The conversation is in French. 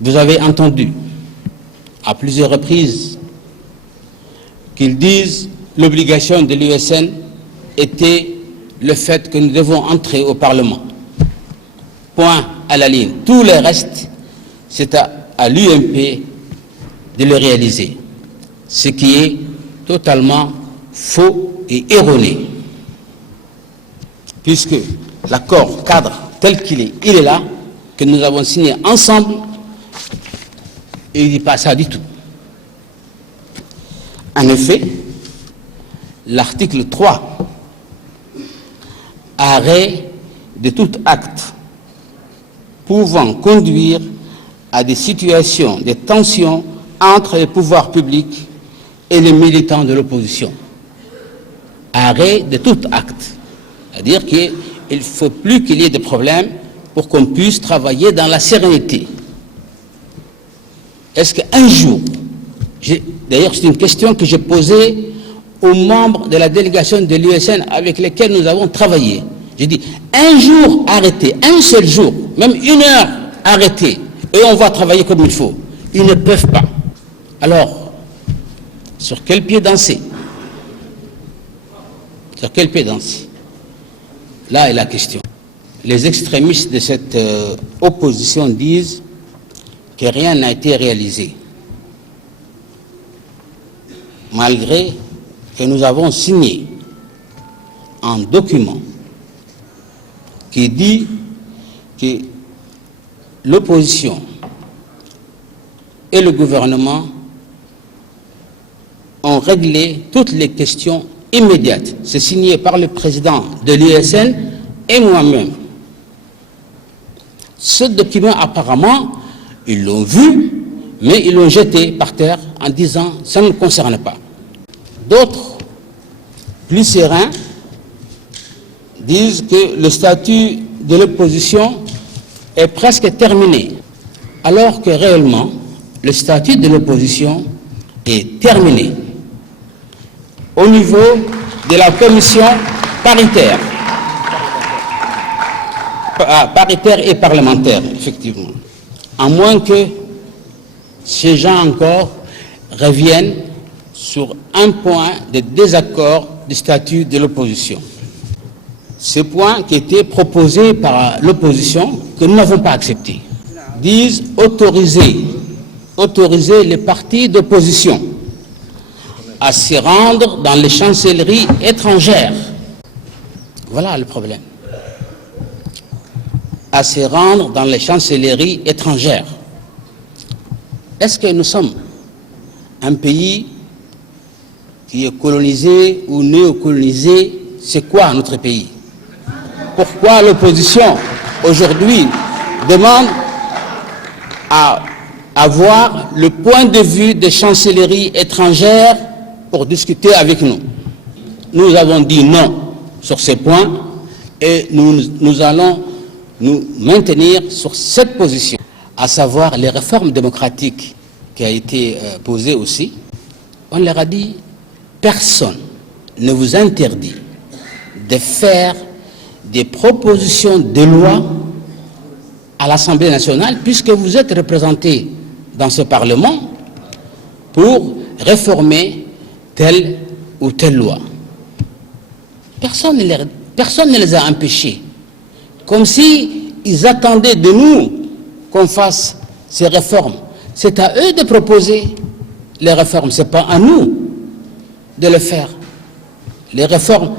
Vous avez entendu à plusieurs reprises qu'ils disent l'obligation de l'USN était le fait que nous devons entrer au Parlement. Point à la ligne. Tout le reste, c'est à l'UMP de le réaliser. Ce qui est totalement faux et erroné. Puisque l'accord cadre tel qu'il est, il est là, que nous avons signé ensemble, et il ne dit pas ça du tout. En effet, l'article 3, arrêt de tout acte pouvant conduire à des situations de tension entre les pouvoirs publics et les militants de l'opposition. Arrêt de tout acte. C'est-à-dire qu'il ne faut plus qu'il y ait de problèmes pour qu'on puisse travailler dans la sérénité. Est-ce qu'un jour, d'ailleurs c'est une question que j'ai posée aux membres de la délégation de l'USN avec lesquels nous avons travaillé. J'ai dit, un jour arrêté, un seul jour, même une heure arrêté, et on va travailler comme il faut. Ils ne peuvent pas. Alors, sur quel pied danser? Sur quel pied danser? Là est la question. Les extrémistes de cette opposition disent que rien n'a été réalisé, malgré que nous avons signé un document qui dit que l'opposition et le gouvernement ont réglé toutes les questions immédiates. C'est signé par le président de l'USN et moi-même. Ce document, apparemment, ils l'ont vu, mais ils l'ont jeté par terre en disant « ça ne nous concerne pas ». D'autres, plus sereins, disent que le statut de l'opposition est presque terminé, alors que réellement, le statut de l'opposition est terminé au niveau de la commission paritaire. Paritaire et parlementaire, effectivement. À moins que ces gens encore reviennent sur un point de désaccord du statut de l'opposition. Ce point qui était proposé par l'opposition, que nous n'avons pas accepté, disent autoriser les partis d'opposition à se rendre dans les chancelleries étrangères. Voilà le problème. À se rendre dans les chancelleries étrangères. Est-ce que nous sommes un pays qui est colonisé ou néocolonisé? C'est quoi notre pays? Pourquoi l'opposition aujourd'hui demande à avoir le point de vue des chancelleries étrangères pour discuter avec nous? Nous avons dit non sur ces points et nous allons nous maintenir sur cette position, à savoir les réformes démocratiques qui a été posée aussi. On leur a dit, personne ne vous interdit de faire des propositions de loi à l'Assemblée nationale, puisque vous êtes représentés dans ce Parlement pour réformer telle ou telle loi. Personne ne les a empêchés. Comme s'ils attendaient de nous qu'on fasse ces réformes. C'est à eux de proposer les réformes, ce n'est pas à nous de le faire. Les réformes